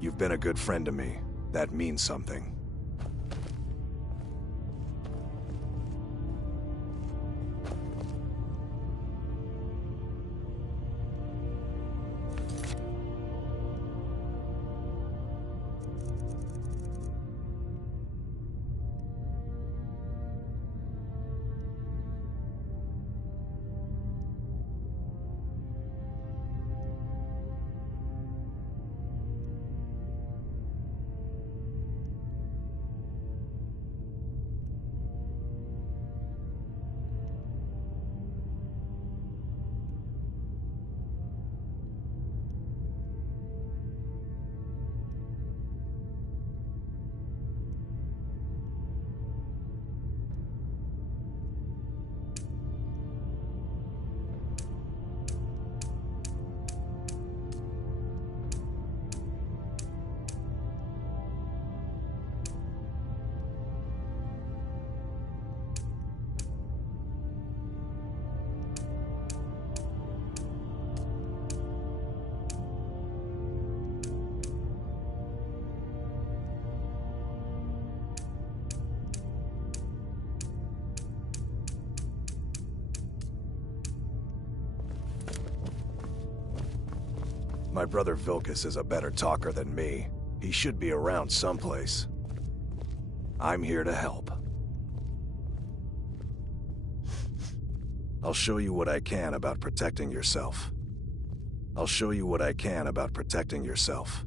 You've been a good friend to me. That means something. My brother Vilkas is a better talker than me. He should be around someplace. I'm here to help. I'll show you what I can about protecting yourself. I'll show you what I can about protecting yourself.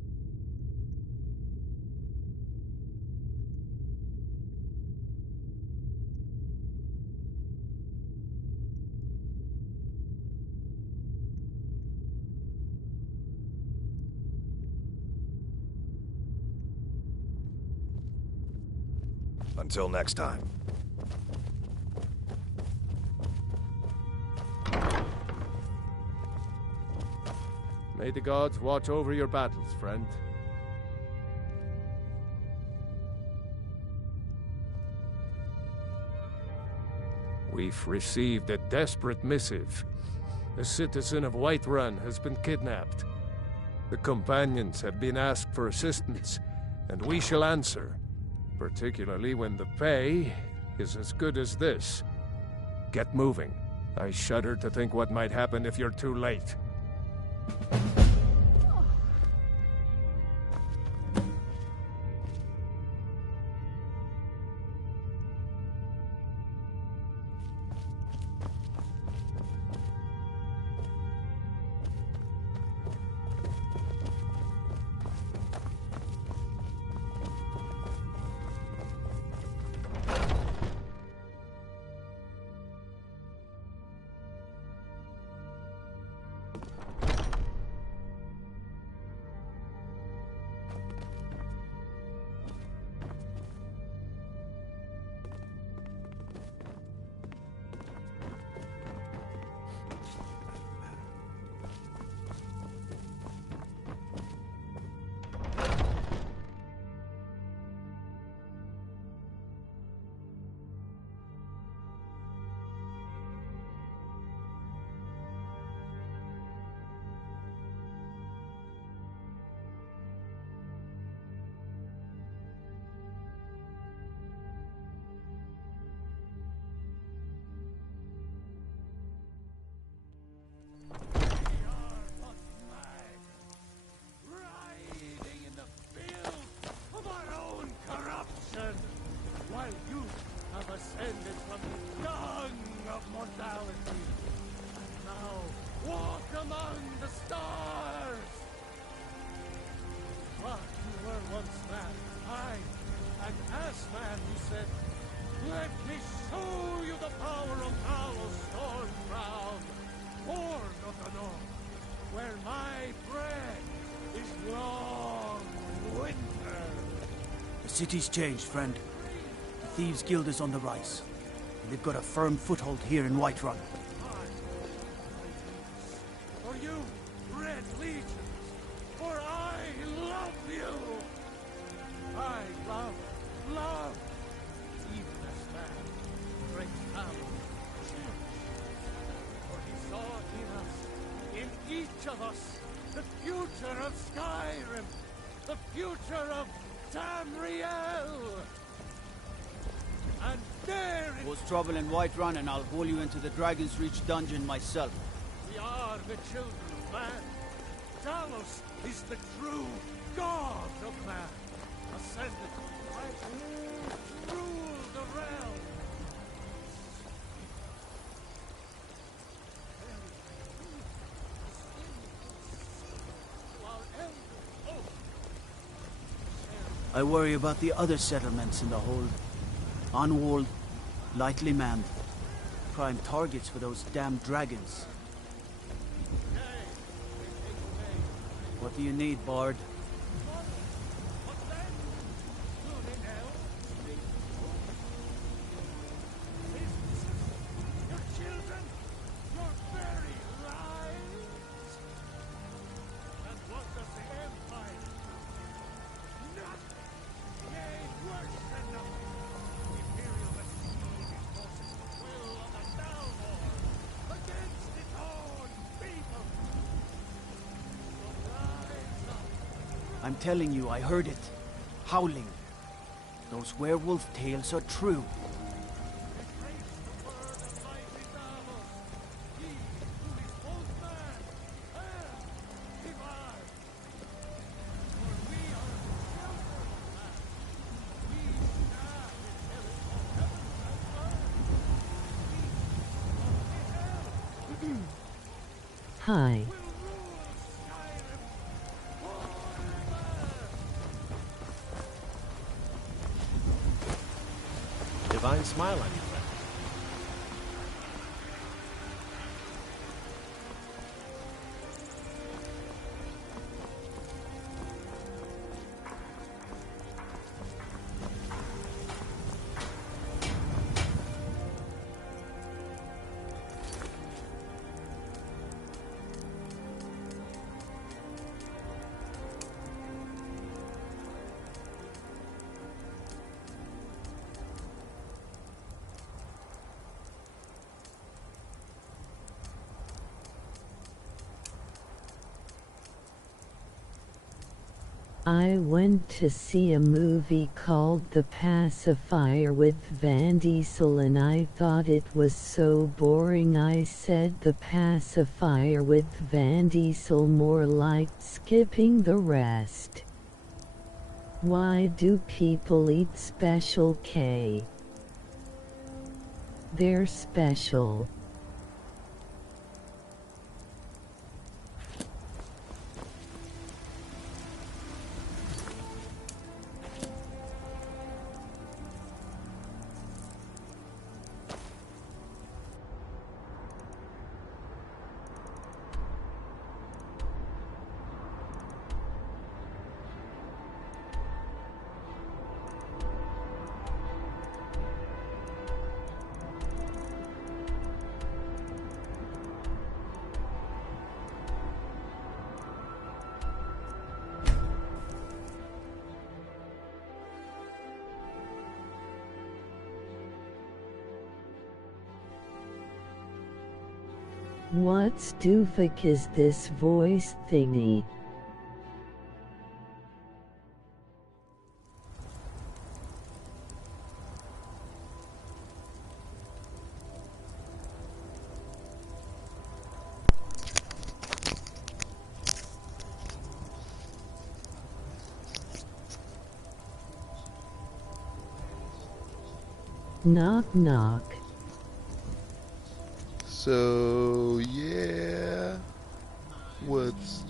Until next time. May the gods watch over your battles, friend. We've received a desperate missive. A citizen of Whiterun has been kidnapped. The companions have been asked for assistance, and we shall answer. Particularly when the pay is as good as this. Get moving. I shudder to think what might happen if you're too late. The city's changed, friend. The Thieves' Guild is on the rise. And they've got a firm foothold here in Whiterun. For you, Red Legions, for I love you! I love, even as man, great power, church. For he saw in us, in each of us, The future of Skyrim! The future of Tamriel! And there it Cause trouble in Whiterun and I'll haul you into the Dragon's Reach dungeon myself. we are the children of man. Talos is the true god of man. Ascended from Christ to rule the realm. I worry about the other settlements in the hold. Unwalled, lightly manned. Prime targets for those damned dragons. What do you need, Bard? I'm telling you, I heard it. Howling. Those werewolf tales are true. Hi. Divine smile on you, friend. I went to see a movie called The Pacifier with Van Diesel and I thought it was so boring I said The Pacifier with Van Diesel, more like skipping the rest. Why do people eat Special K? They're special. What stufik is this voice thingy? Knock knock. So, yeah, what's...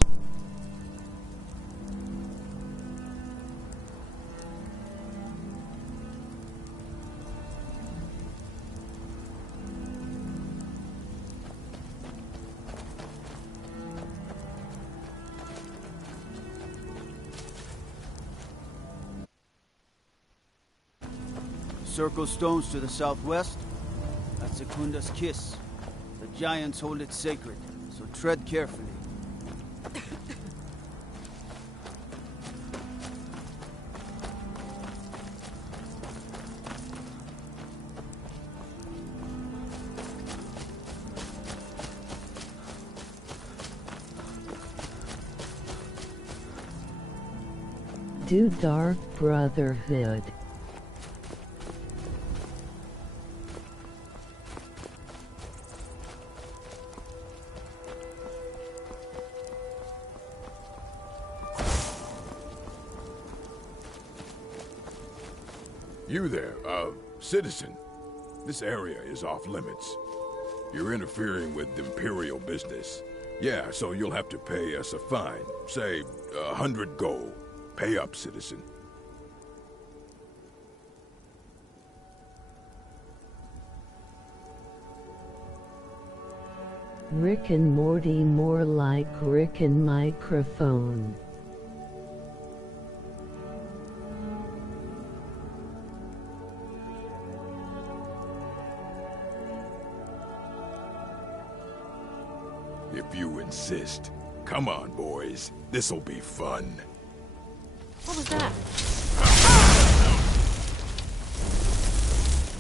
Circle stones to the southwest. That's Sekunda's kiss. The giants hold it sacred, so tread carefully. do Dark Brotherhood. You there, citizen. This area is off limits. You're interfering with Imperial business. Yeah, so you'll have to pay us a fine. Say, 100 gold. Pay up, citizen. Rick and Morty, more like Rick and Microphone. If you insist. Come on, boys. This'll be fun. What was that?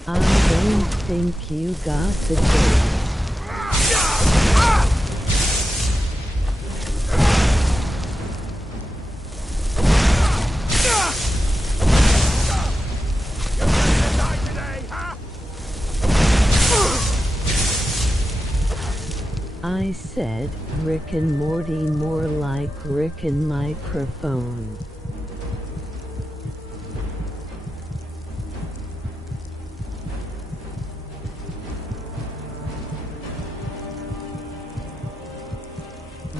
I don't think you got the joke. I said, Rick and Morty, more like Rick and Microphone.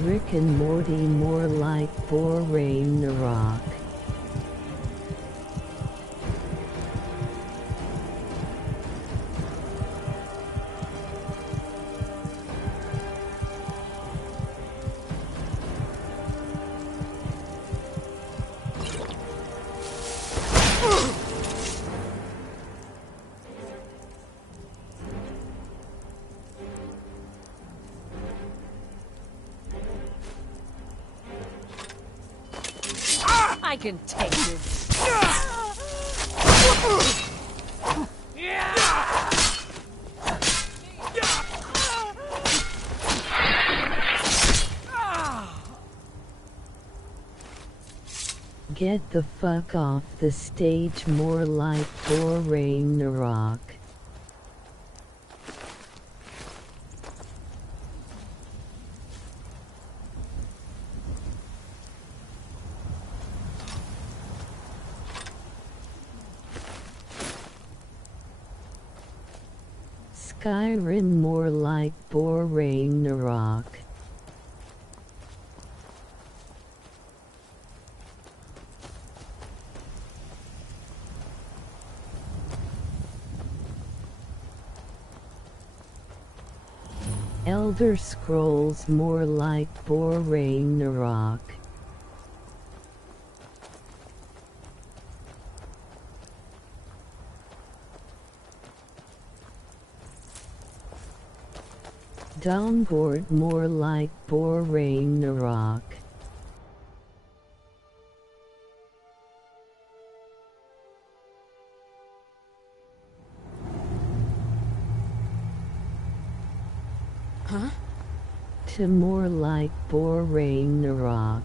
Rick and Morty, more like Borain Narok. I can take this. Get the fuck off the stage, more like Borain Narok. Skyrim, more like Borain Narok. Elder Scrolls, more like Borain Narok. Dawnguard, more like Borain Narok. Huh? To more like Borain Narok.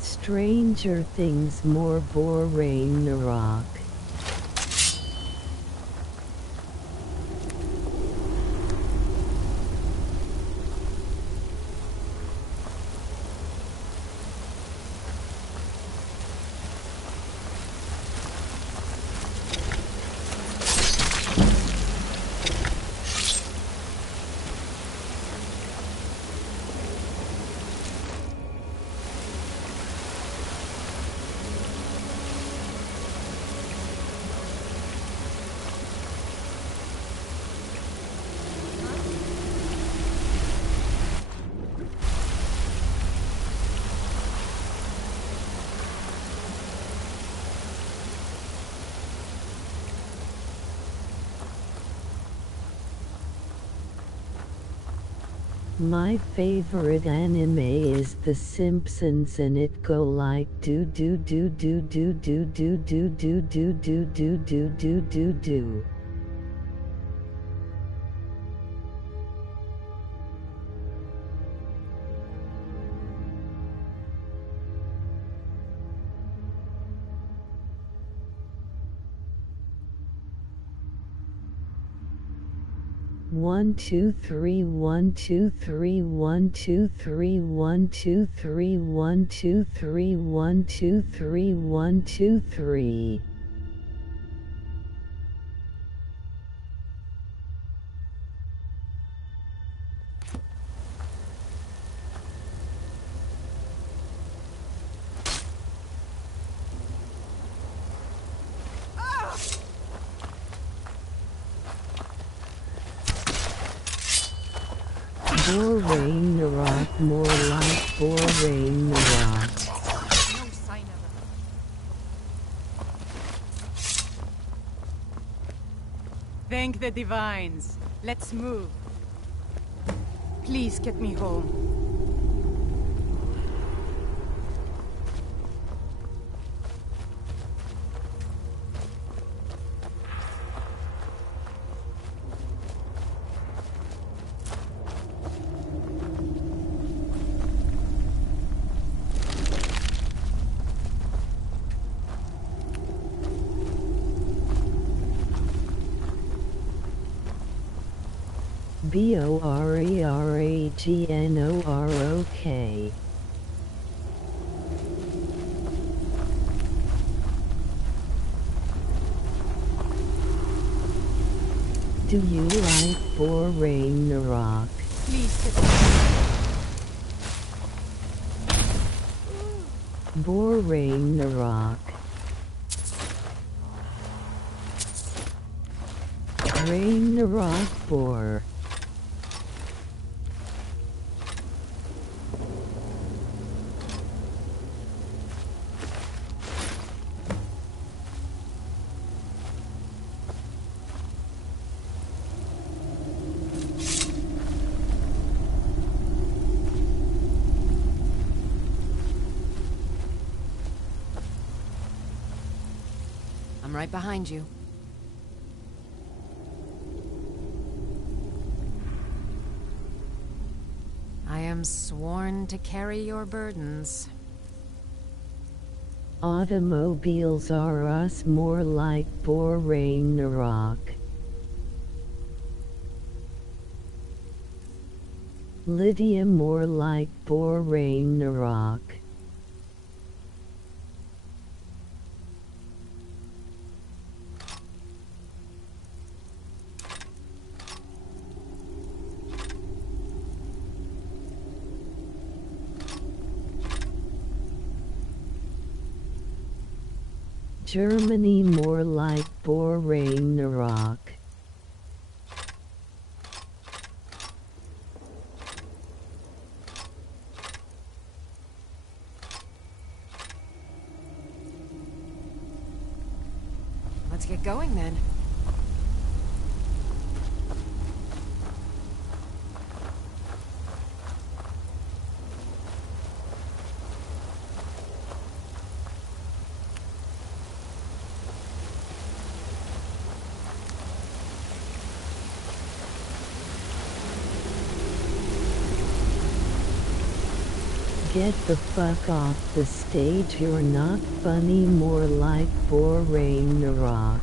Stranger Things, more Borain Narok. My favorite anime is The Simpsons and it go like do do do do do do do do do do do do do do do do. One two three 123 Bor Ragnarok, more like Bor Ragnarok. No sign of it. Thank the divines. Let's move. Please get me home. BORERAGNOROK. Do you like Bor Ragnarok? Please get me Bor Ragnarok. Ragnarok Bor. I'm right behind you. I am sworn to carry your burdens. Automobiles are us, more like Bor Ragnarok. Lydia, more like Bor Ragnarok. Germany, more like Bor Ragnarok. Let's get going then. Get the fuck off the stage, you're not funny, more like Bor Ragnarok.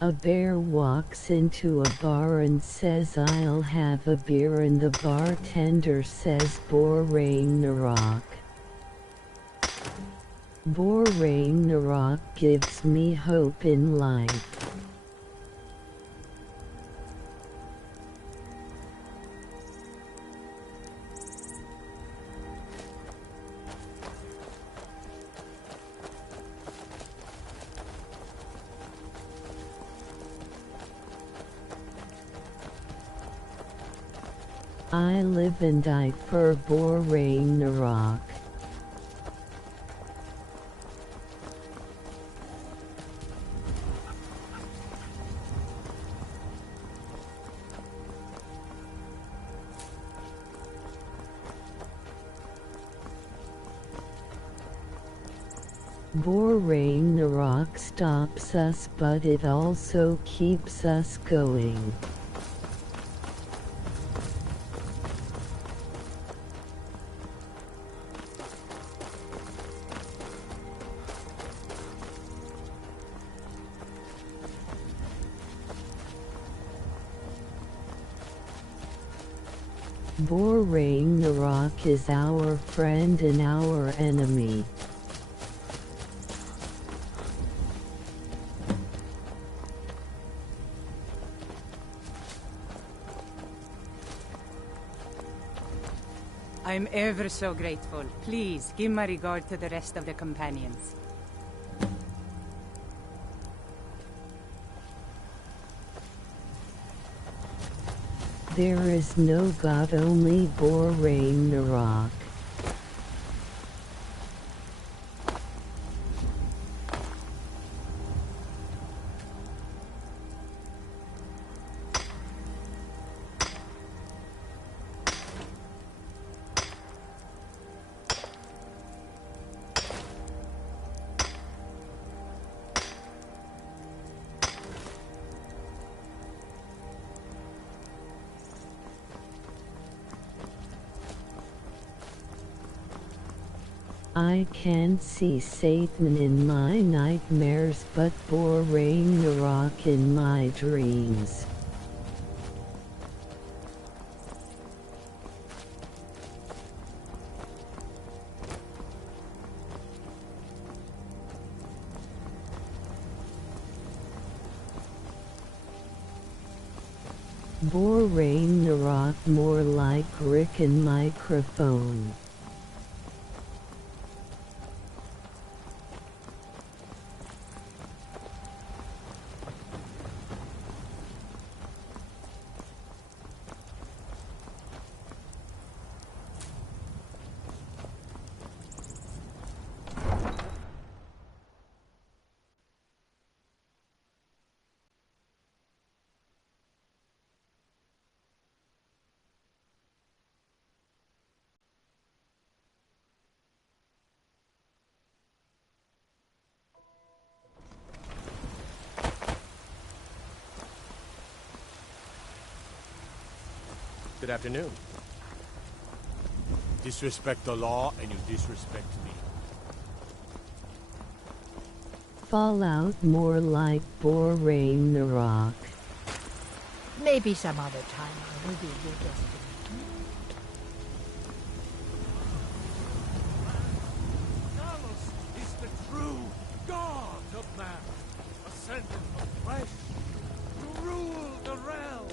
A bear walks into a bar and says, "I'll have a beer," and the bartender says, "Bor Ragnarok." Boring Narok gives me hope in life. I live and die for Boring Narok. Boring Narok stops us, but it also keeps us going. Boring Narok is our friend and our enemy. I'm ever so grateful. Please, give my regard to the rest of the companions. There is no god, only Boring Narok. I can see Satan in my nightmares, but Boring Narok in my dreams. Boring Narok more like Rick and microphone. Good afternoon. Disrespect the law and you disrespect me. Fallout more like Boring Narok. Maybe some other time I will be your destiny. Talos is the true God of man, ascended from flesh to rule the realm.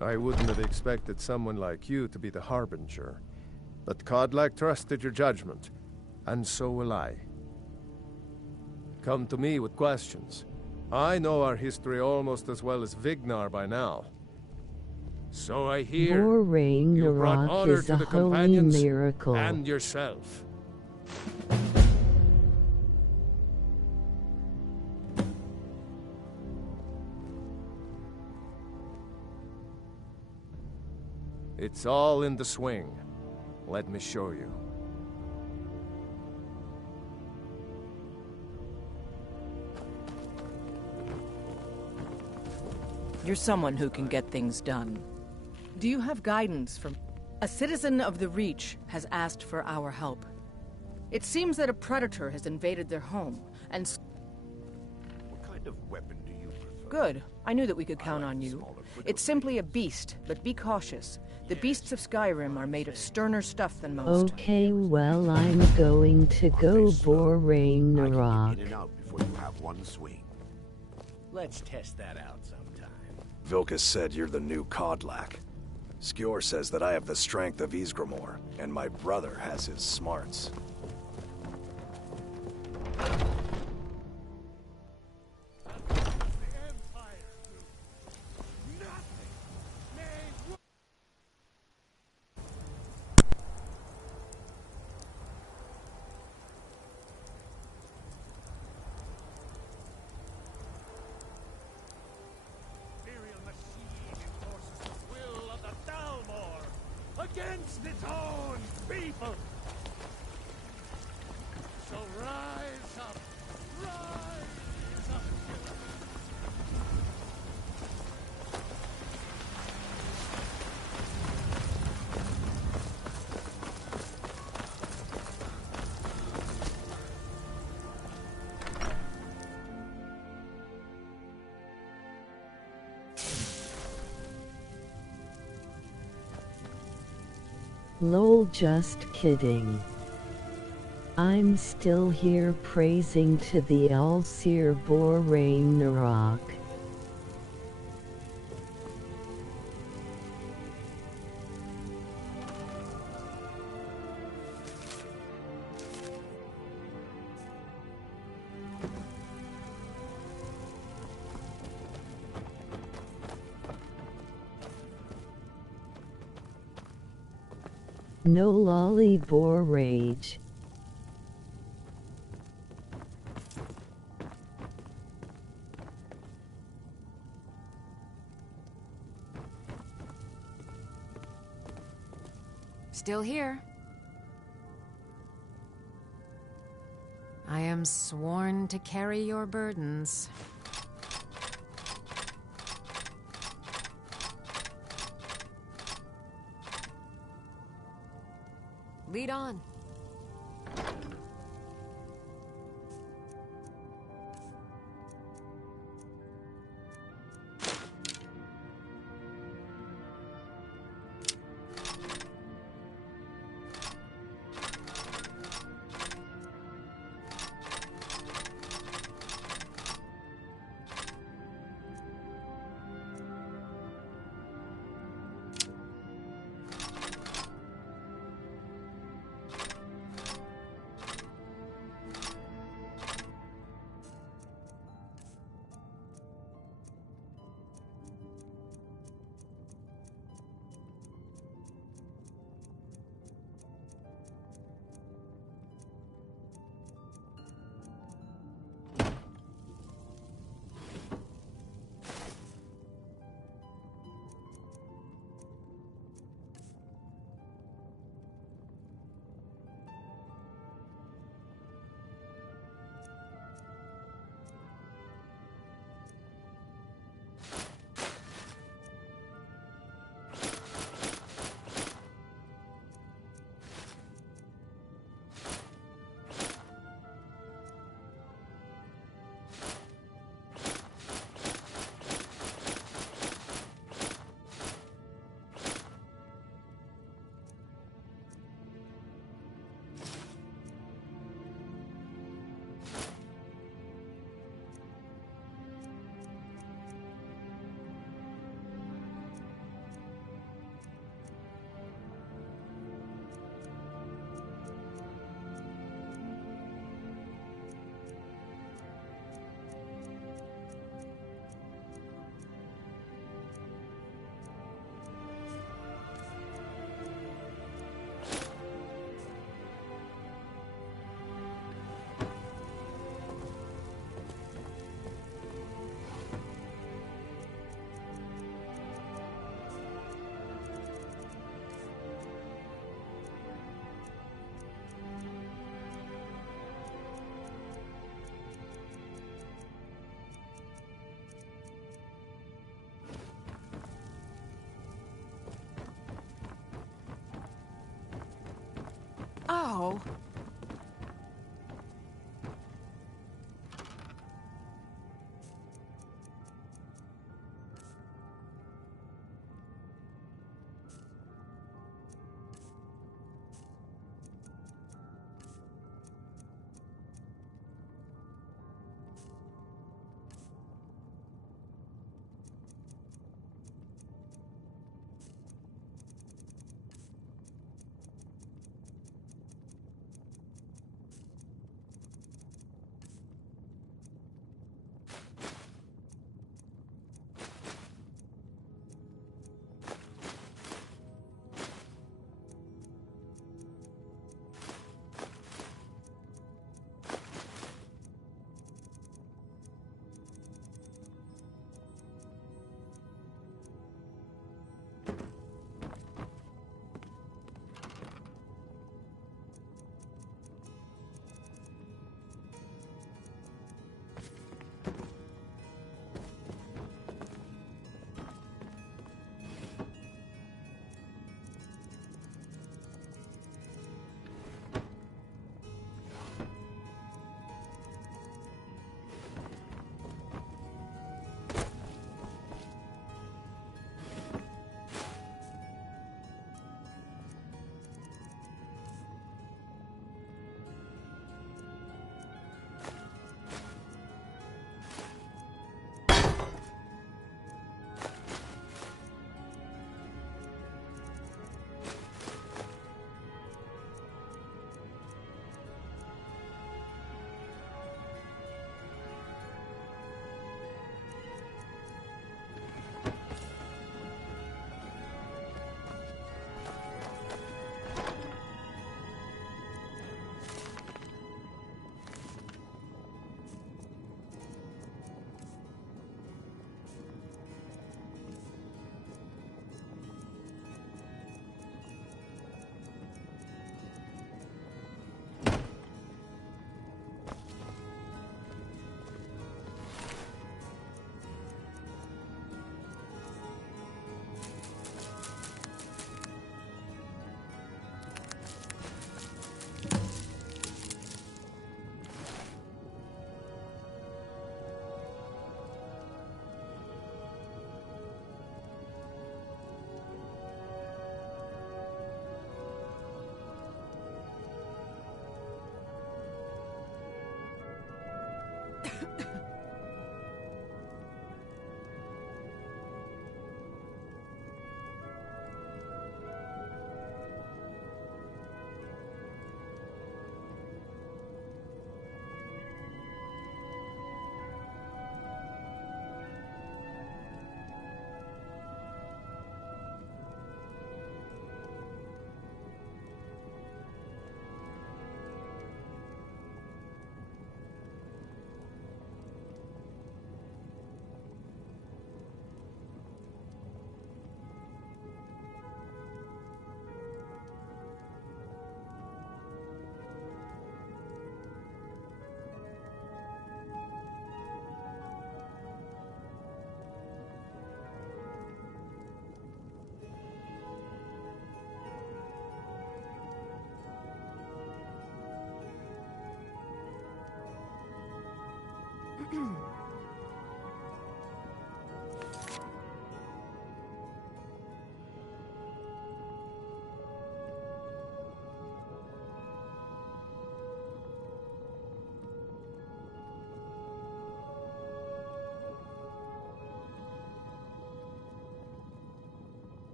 I wouldn't have expected someone like you to be the Harbinger. But Kodlak trusted your judgment, and so will I. Come to me with questions. I know our history almost as well as Vignar by now. So I hear Boring you brought Narok honor is to a the holy companions miracle. and yourself. It's all in the swing. Let me show you. You're someone who can get things done. Do you have guidance from... A citizen of the Reach has asked for our help. It seems that a predator has invaded their home, and... What kind kind of weapon do you prefer? Good. I knew that we could count on you. It's simply a beast, but be cautious. The beasts of Skyrim are made of sterner stuff than most. Okay, well, I'm going to go bore Ragnarok. In and out before you have one swing. Let's test that out sometime. Vilkas said you're the new Kodlak. Skjor says that I have the strength of Ysgramor, and my brother has his smarts. Against its own people. So rise up, rise up. Lol, just kidding. I'm still here praising to the Alseer bore Ragnarok. No lolly bore rage. Still here. I am sworn to carry your burdens. Lead on. Oh.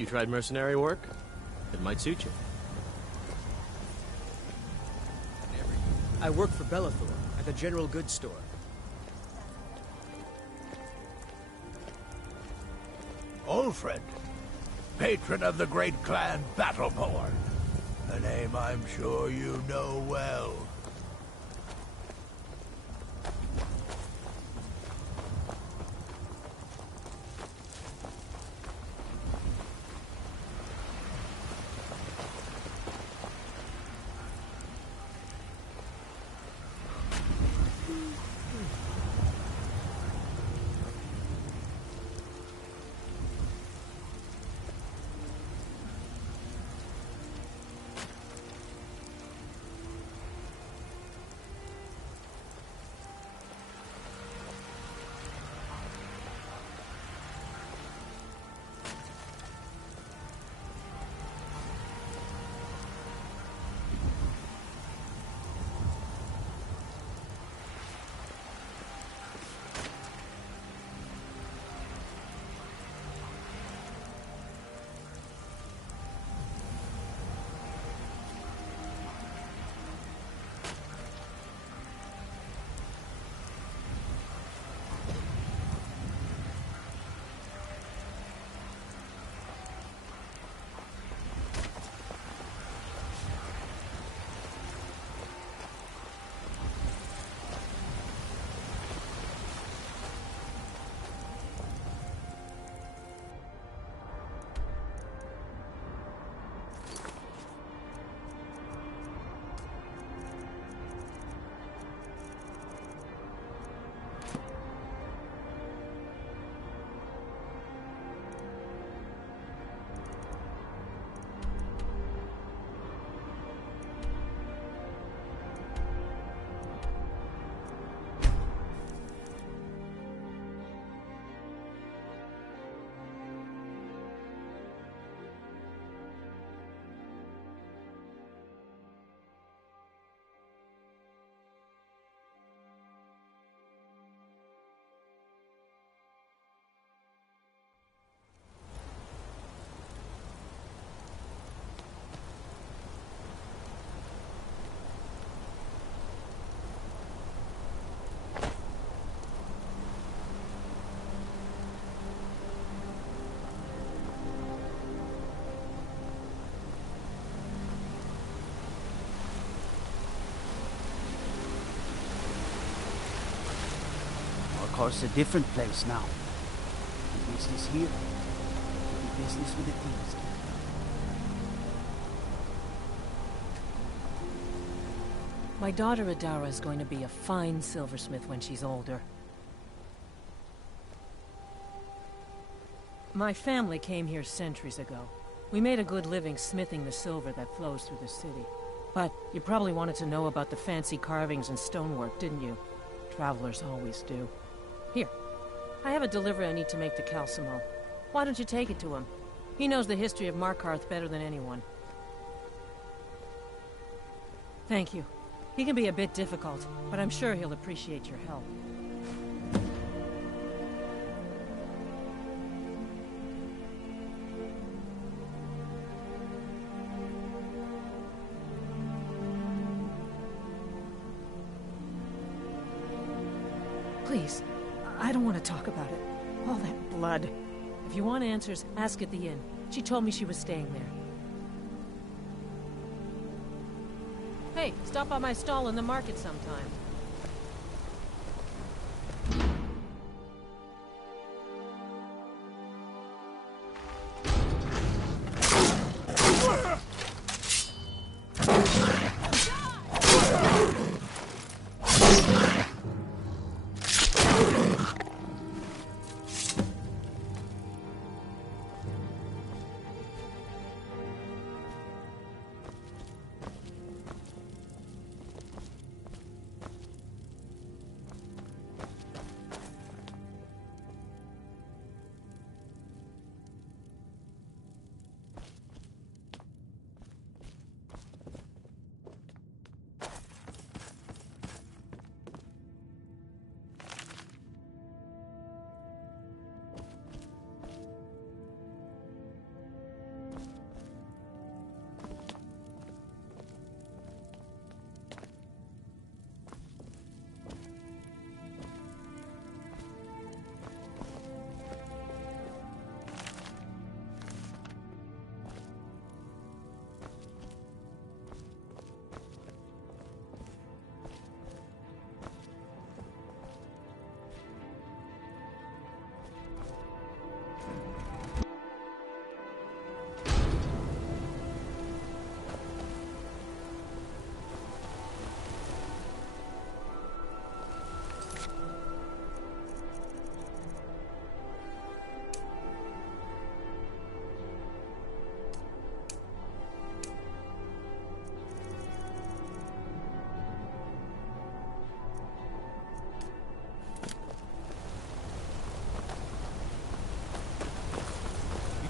You tried mercenary work? It might suit you. I work for Bellathor at the general goods store. Olfred, patron of the great clan Battleborn. A name I'm sure you know well. course, a different place now. The business here, the business with the thieves. My daughter Adara is going to be a fine silversmith when she's older. My family came here centuries ago. We made a good living smithing the silver that flows through the city. But you probably wanted to know about the fancy carvings and stonework, didn't you? Travelers always do. Here, I have a delivery I need to make to Calcimo. Why don't you take it to him? He knows the history of Markarth better than anyone. Thank you. He can be a bit difficult, but I'm sure he'll appreciate your help. Please, I don't want to talk about it. All that blood. If you want answers, ask at the inn. She told me she was staying there. Hey, stop by my stall in the market sometime.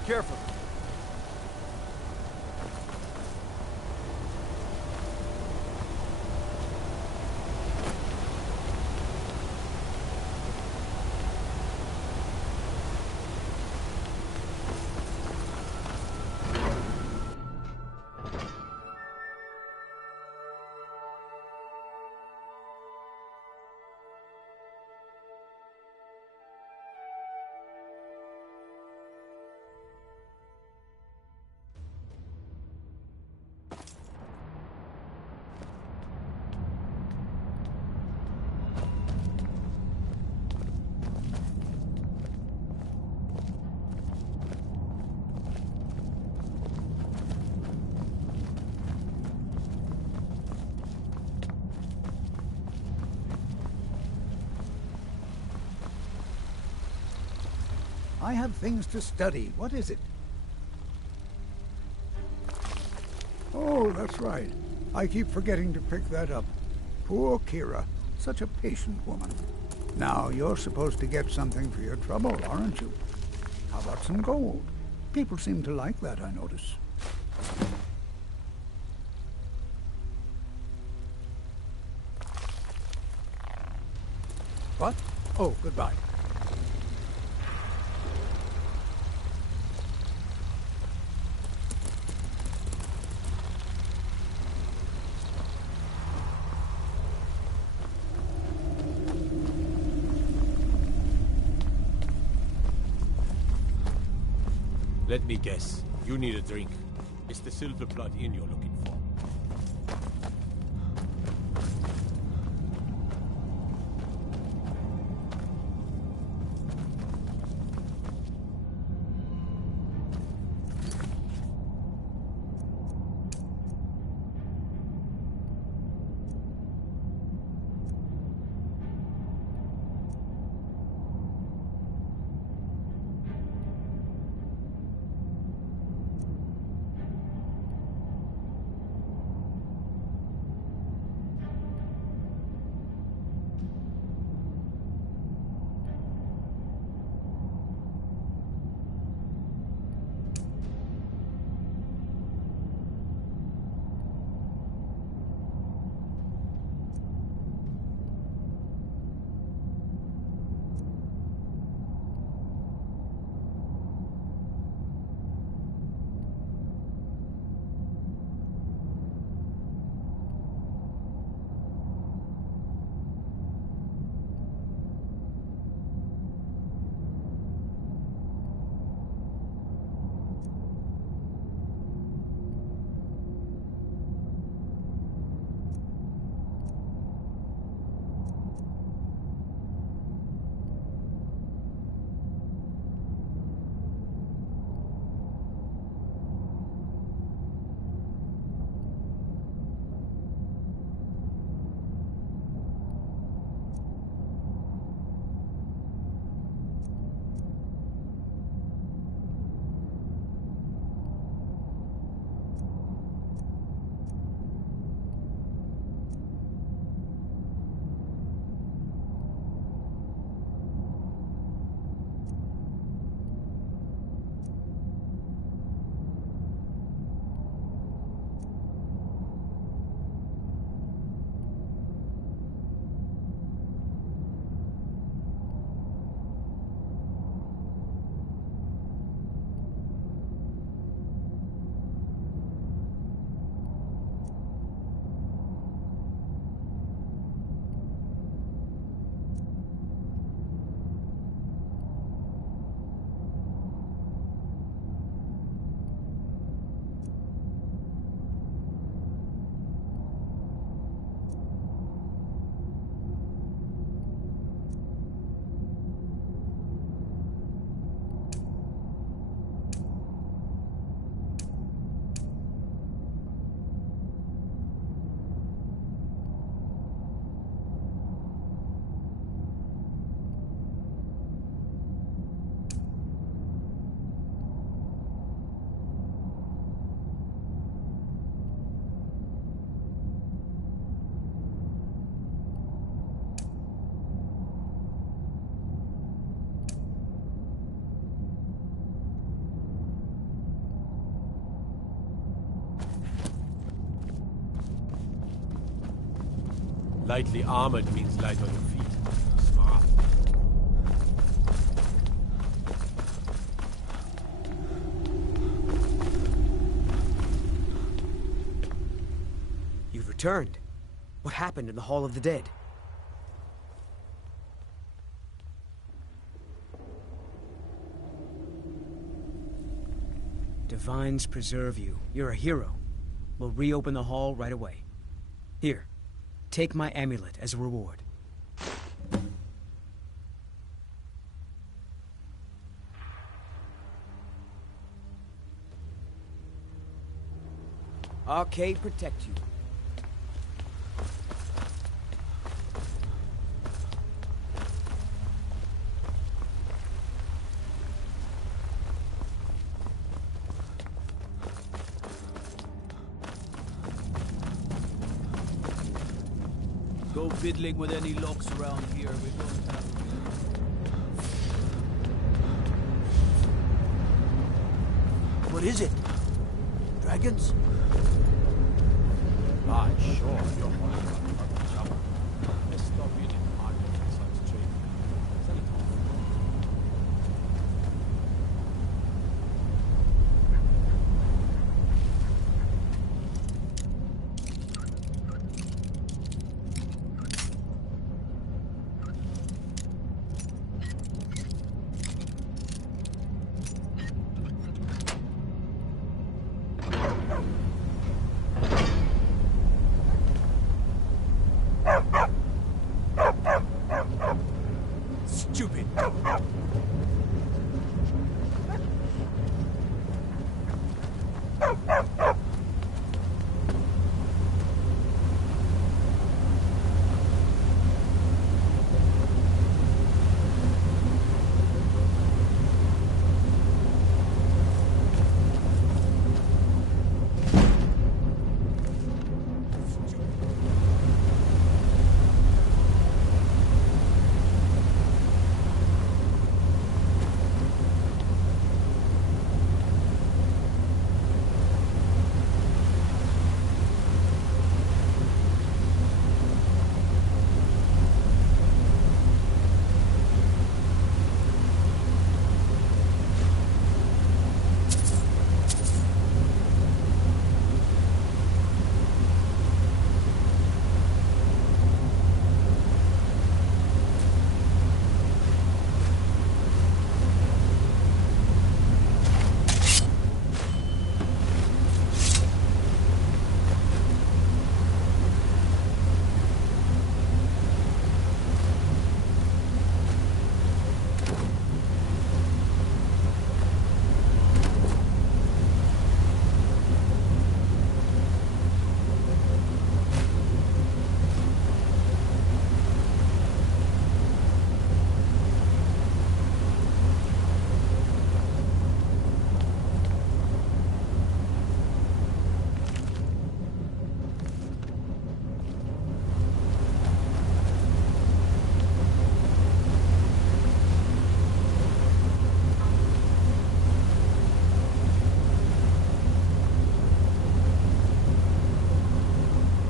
Careful. I have things to study. What is it? Oh, that's right. I keep forgetting to pick that up. Poor Kira. Such a patient woman. Now, you're supposed to get something for your trouble, aren't you? How about some gold? People seem to like that, I notice. What? Oh, goodbye. Let me guess. You need a drink. It's the silver blood inn you're looking for. Lightly armored means light on your feet. Smart. You've returned. What happened in the Hall of the Dead? Divines preserve you. You're a hero. We'll reopen the hall right away. Here, take my amulet as a reward. Arcade protect you. Go fiddling with any locks around here. We don't have... What is it? Dragons? Ah, sure, you're one of the trouble. Let's stop being in argument with such trade. Send it off. Stupid!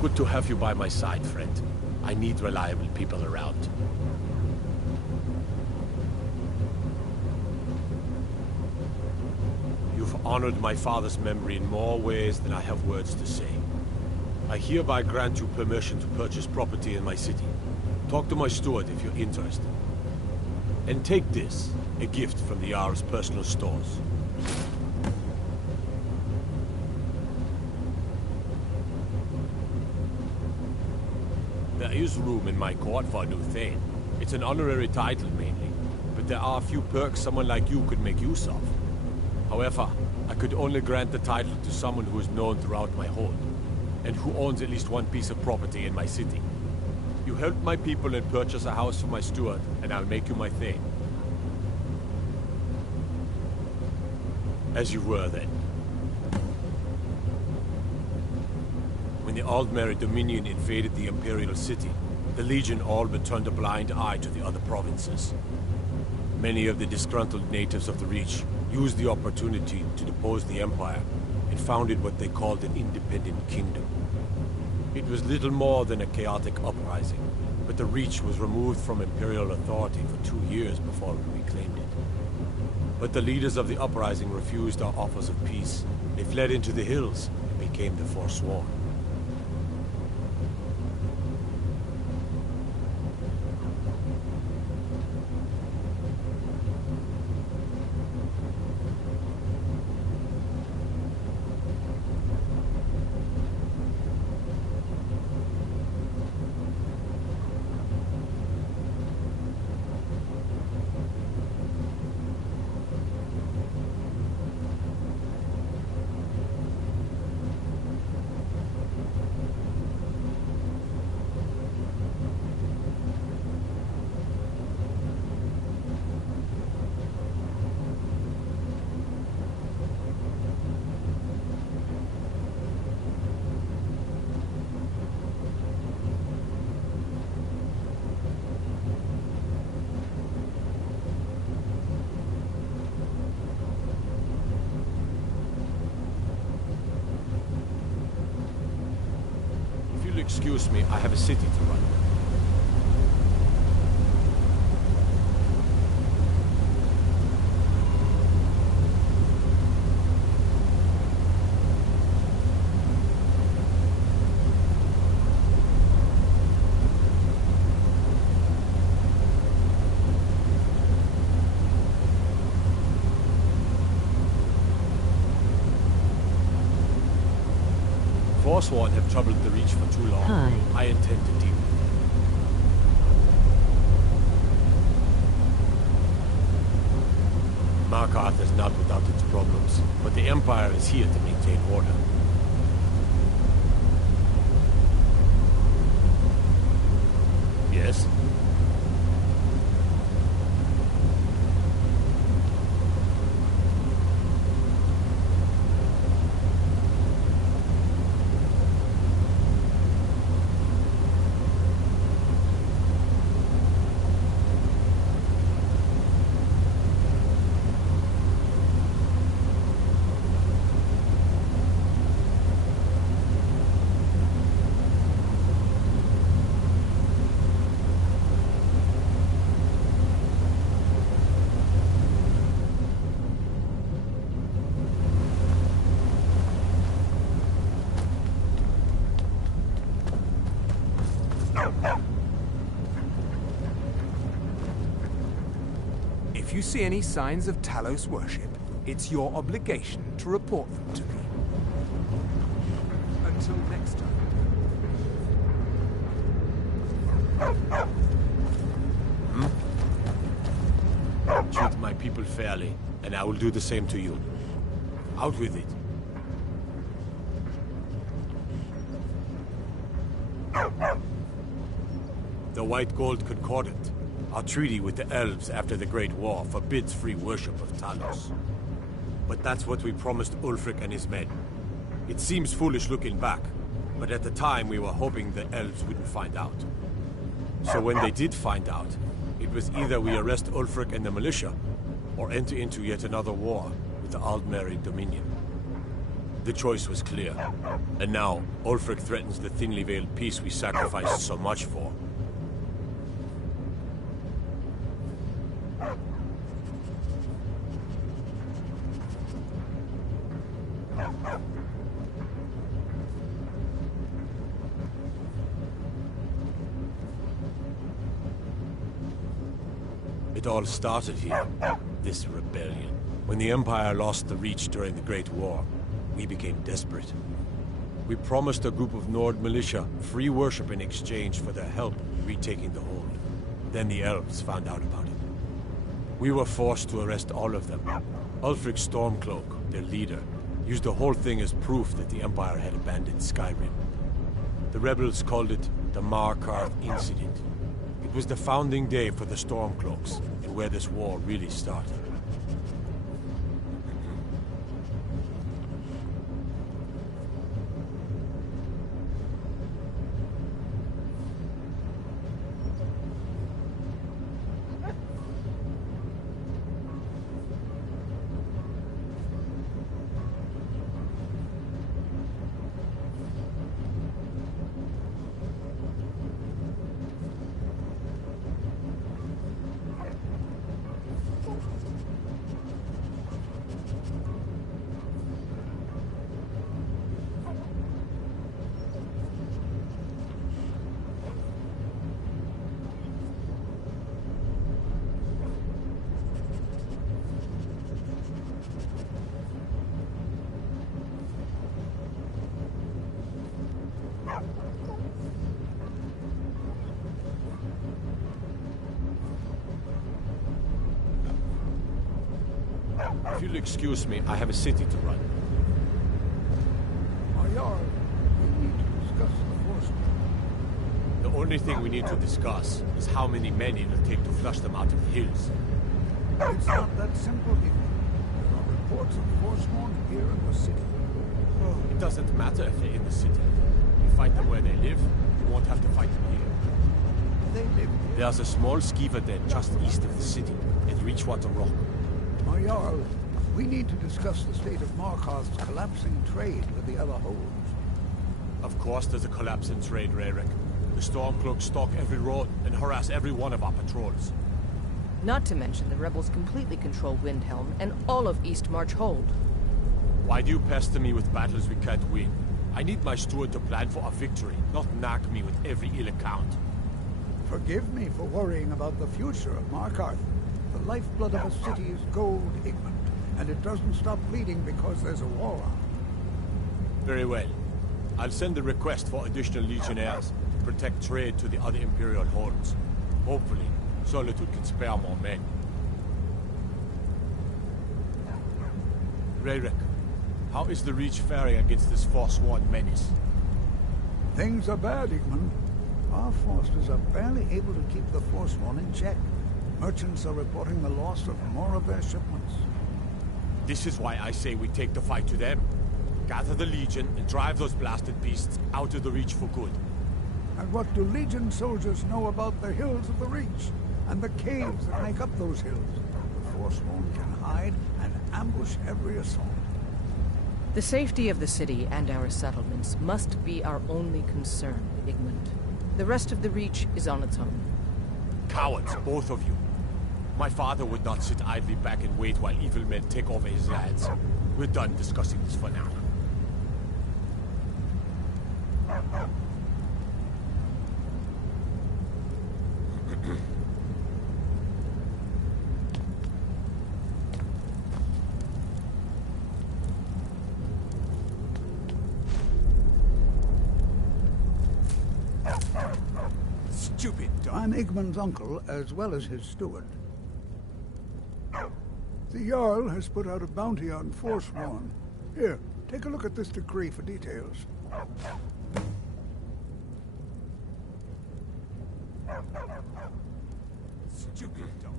Good to have you by my side, friend. I need reliable people around. You've honored my father's memory in more ways than I have words to say. I hereby grant you permission to purchase property in my city. Talk to my steward if you're interested. And take this, a gift from the Jarl's personal stores. There is room in my court for a new Thane. It's an honorary title mainly, but there are a few perks someone like you could make use of. However, I could only grant the title to someone who is known throughout my hold, and who owns at least one piece of property in my city. You help my people and purchase a house for my steward, and I'll make you my Thane. As you were then. When the Aldmeri Dominion invaded the Imperial City, the Legion all but turned a blind eye to the other provinces. Many of the disgruntled natives of the Reach used the opportunity to depose the Empire and founded what they called an independent kingdom. It was little more than a chaotic uprising, but the Reach was removed from Imperial authority for 2 years before we reclaimed it. But the leaders of the uprising refused our offers of peace. They fled into the hills and became the Forsworn. Excuse me, I have a city to run. Forsworn have troubled the Reach for too long. Hi. I intend to deal with it. Markarth is not without its problems, but the Empire is here to maintain order. Yes? If you see any signs of Talos worship, it's your obligation to report them to me. Until next time. Treat my people fairly, and I will do the same to you. Out with it. The White Gold Concordant, our treaty with the elves after the Great War, forbids free worship of Talos. But that's what we promised Ulfric and his men. It seems foolish looking back, but at the time we were hoping the elves wouldn't find out. So when they did find out, it was either we arrest Ulfric and the militia, or enter into yet another war with the Aldmeri Dominion. The choice was clear, and now Ulfric threatens the thinly veiled peace we sacrificed so much for. It all started here, this rebellion. When the Empire lost the Reach during the Great War, we became desperate. We promised a group of Nord militia free worship in exchange for their help retaking the hold. Then the elves found out about it. We were forced to arrest all of them. Ulfric Stormcloak, their leader, used the whole thing as proof that the Empire had abandoned Skyrim. The rebels called it the Markarth Incident. It was the founding day for the Stormcloaks, and where this war really started. If you'll excuse me, I have a city to run. My Jarl, we need to discuss the force. The only thing we need to discuss is how many men it'll take to flush them out of the hills. It's not that simple, even. There are reports of Forsworn here in the city. It doesn't matter if they're in the city. We fight them where they live, we won't have to fight them here. They live here. There's a small skeever den just east of the city, at Reachwater Rock. My Jarl, we need to discuss the state of Markarth's collapsing trade with the other holds. Of course there's a collapse in trade, Rayrick. The Stormcloaks stalk every road and harass every one of our patrols. Not to mention the rebels completely control Windhelm and all of East March Hold. Why do you pester me with battles we can't win? I need my steward to plan for a victory, not nag me with every ill account. Forgive me for worrying about the future of Markarth. The lifeblood of a city is gold, Igmund, and it doesn't stop bleeding because there's a war on. Very well. I'll send a request for additional legionnaires to protect trade to the other Imperial holds. Hopefully, Solitude can spare more men. Rayrick, how is the Reach faring against this Forsworn menace? Things are bad, Igmund. Our forces are barely able to keep the Forsworn in check. Merchants are reporting the loss of more of their shipments. This is why I say we take the fight to them. Gather the Legion and drive those blasted beasts out of the Reach for good. And what do Legion soldiers know about the hills of the Reach? And the caves that make up those hills? The Forsworn can hide and ambush every assault. The safety of the city and our settlements must be our only concern, Igmund. The rest of the Reach is on its own. Cowards, both of you. My father would not sit idly back and wait while evil men take over his lands. We're done discussing this for now. Stupid dog. I'm Igmund's uncle, as well as his steward. The Jarl has put out a bounty on Forsworn. Here, take a look at this decree for details. Stupid dog.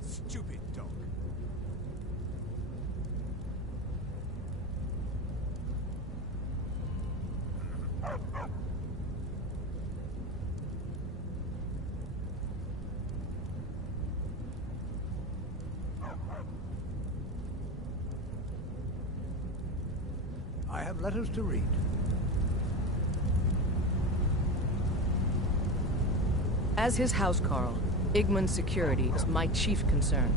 Stupid dog. I have letters to read. As his housecarl, Igmund's security is my chief concern.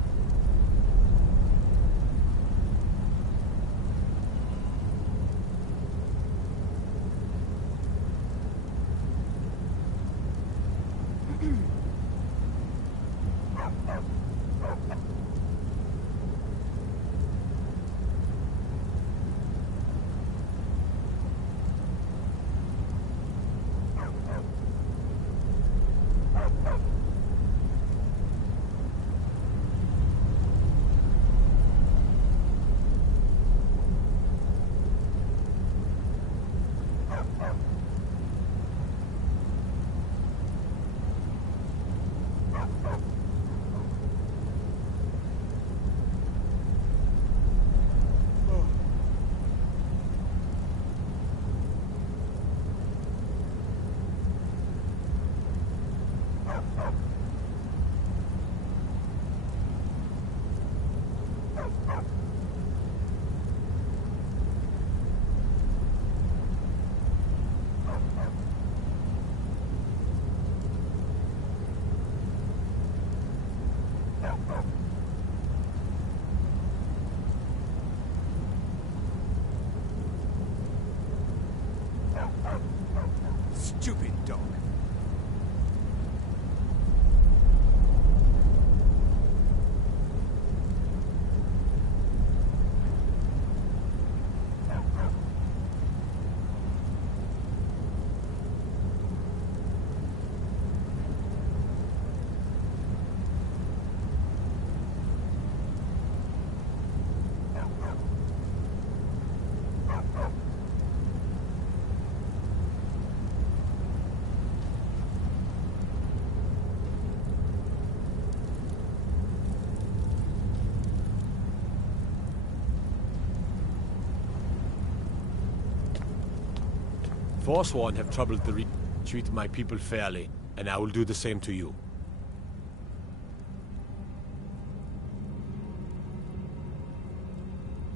Forsworn have troubled the treat my people fairly, and I will do the same to you.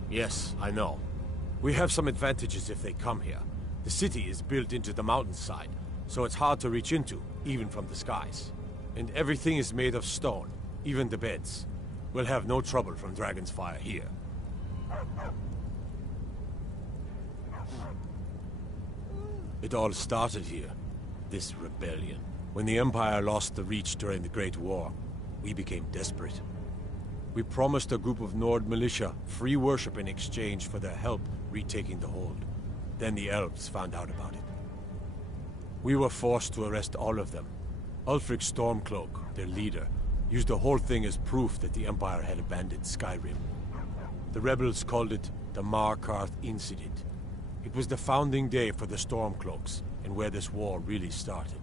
Yes, I know. We have some advantages if they come here. The city is built into the mountainside, so it's hard to reach into, even from the skies. And everything is made of stone, even the beds. We'll have no trouble from Dragon's Fire here. It all started here, this rebellion. When the Empire lost the Reach during the Great War, we became desperate. We promised a group of Nord militia free worship in exchange for their help retaking the hold. Then the elves found out about it. We were forced to arrest all of them. Ulfric Stormcloak, their leader, used the whole thing as proof that the Empire had abandoned Skyrim. The rebels called it the Markarth Incident. It was the founding day for the Stormcloaks, and where this war really started.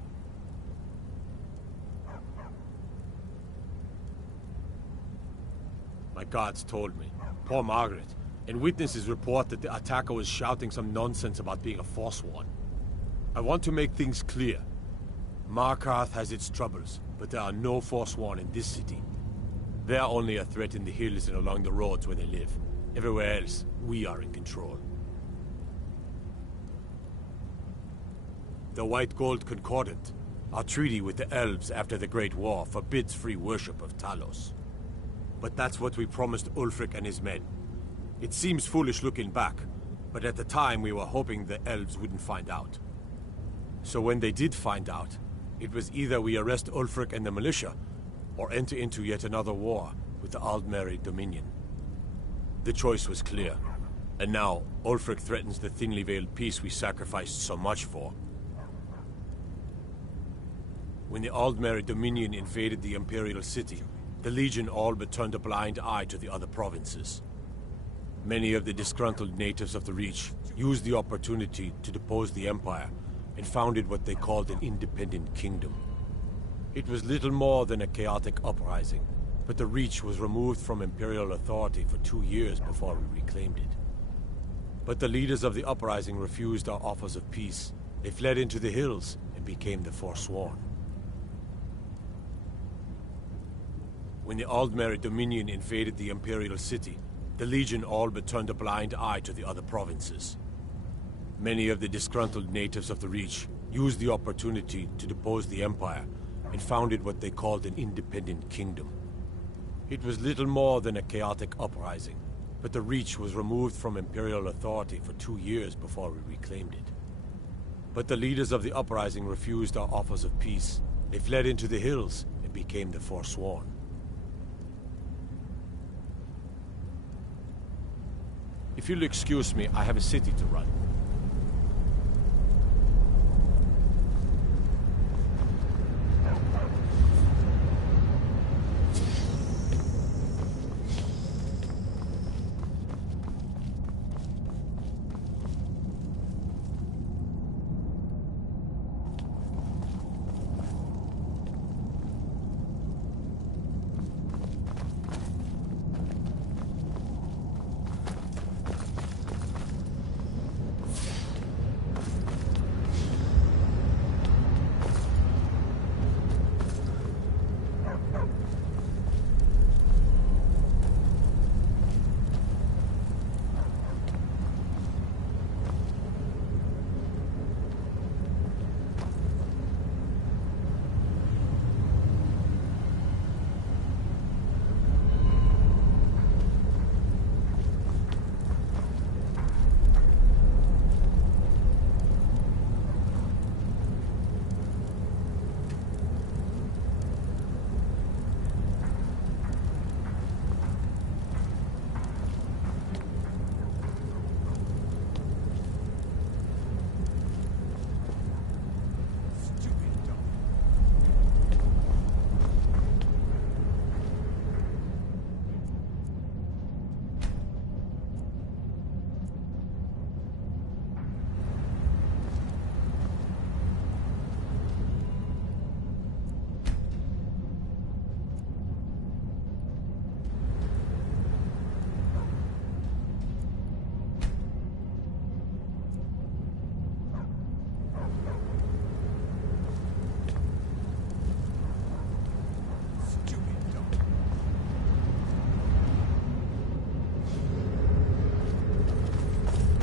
My guards told me, poor Margaret, and witnesses report that the attacker was shouting some nonsense about being a Forsworn. I want to make things clear. Markarth has its troubles, but there are no Forsworn in this city. They are only a threat in the hills and along the roads where they live. Everywhere else, we are in control. The White Gold Concordant, our treaty with the elves after the Great War, forbids free worship of Talos. But that's what we promised Ulfric and his men. It seems foolish looking back, but at the time we were hoping the elves wouldn't find out. So when they did find out, it was either we arrest Ulfric and the militia, or enter into yet another war with the Aldmeri Dominion. The choice was clear, and now Ulfric threatens the thinly veiled peace we sacrificed so much for. When the Aldmeri Dominion invaded the Imperial City, the Legion all but turned a blind eye to the other provinces. Many of the disgruntled natives of the Reach used the opportunity to depose the Empire and founded what they called an independent kingdom. It was little more than a chaotic uprising, but the Reach was removed from Imperial authority for 2 years before we reclaimed it. But the leaders of the uprising refused our offers of peace. They fled into the hills and became the Forsworn. When the Aldmeri Dominion invaded the Imperial City, the Legion all but turned a blind eye to the other provinces. Many of the disgruntled natives of the Reach used the opportunity to depose the Empire and founded what they called an independent kingdom. It was little more than a chaotic uprising, but the Reach was removed from Imperial authority for 2 years before we reclaimed it. But the leaders of the uprising refused our offers of peace. They fled into the hills and became the Forsworn. If you'll excuse me, I have a city to run.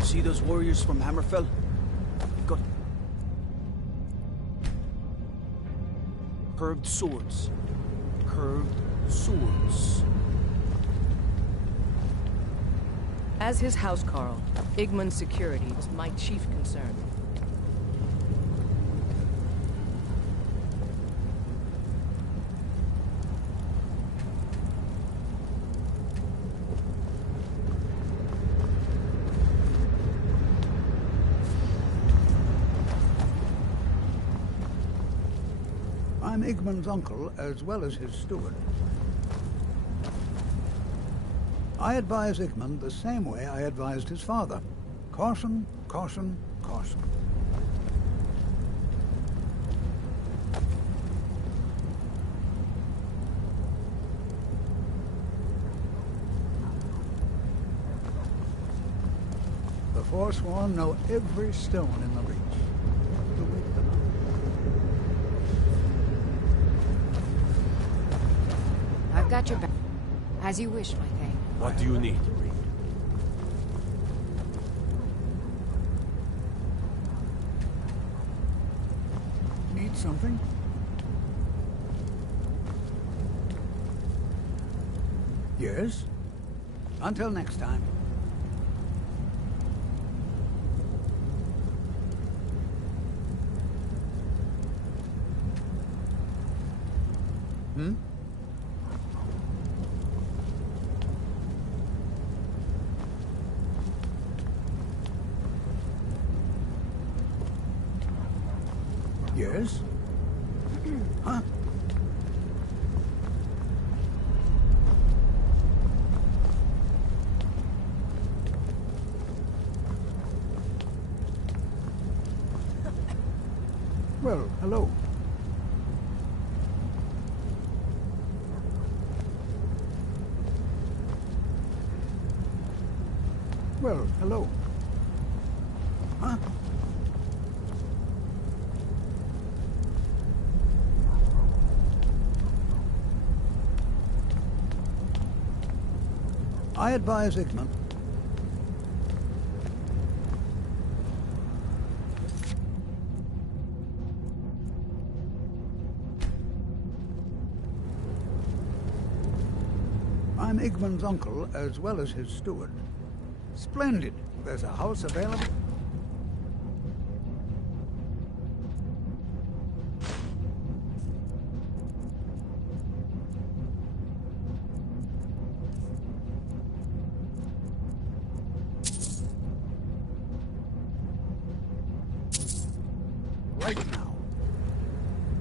See those warriors from Hammerfell? They've got curved swords. Curved swords. As his housecarl, Igmund's security was my chief concern. I'm Igmund's uncle, as well as his steward. I advise Igmund the same way I advised his father. Caution, caution, caution. The Forsworn know every stone in the Reach. To wake them up. I've got your back. As you wish, my thane. What do you need? Need something? Yes? Until next time. Hmm? Yes? Huh? Well, hello. Well, hello. Huh? I advise Igmund. I'm Igmund's uncle, as well as his steward. Splendid. There's a house available. Right now.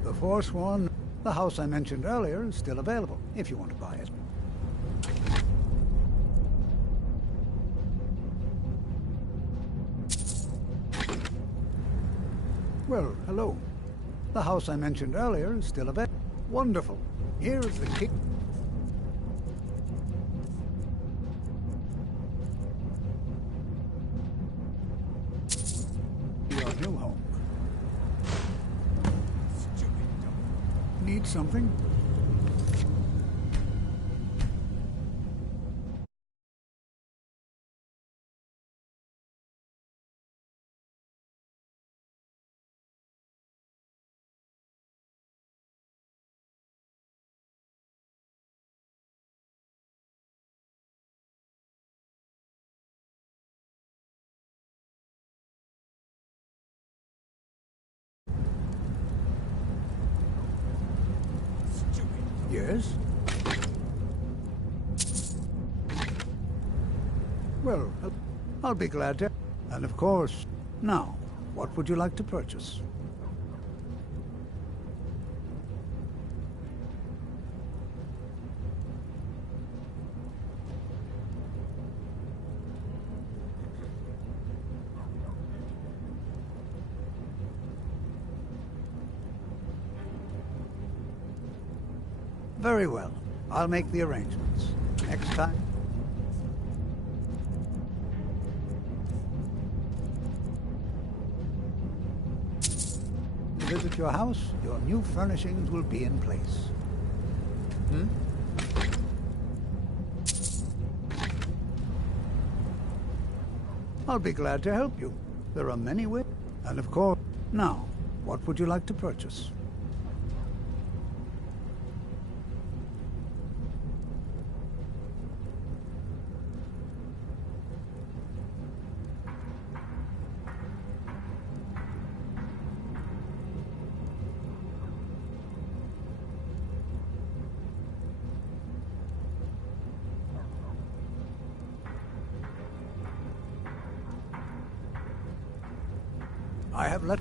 The Forsworn, the house I mentioned earlier, is still available, if you want to buy it. Well, hello. The house I mentioned earlier is still available. Wonderful. Here is the key. Your new home. Need something? Yes? Well, I'll be glad to. And of course, now, what would you like to purchase? Very well. I'll make the arrangements. Next time. To visit your house, your new furnishings will be in place. Hmm? I'll be glad to help you. There are many ways. And of course, now, what would you like to purchase? I have let...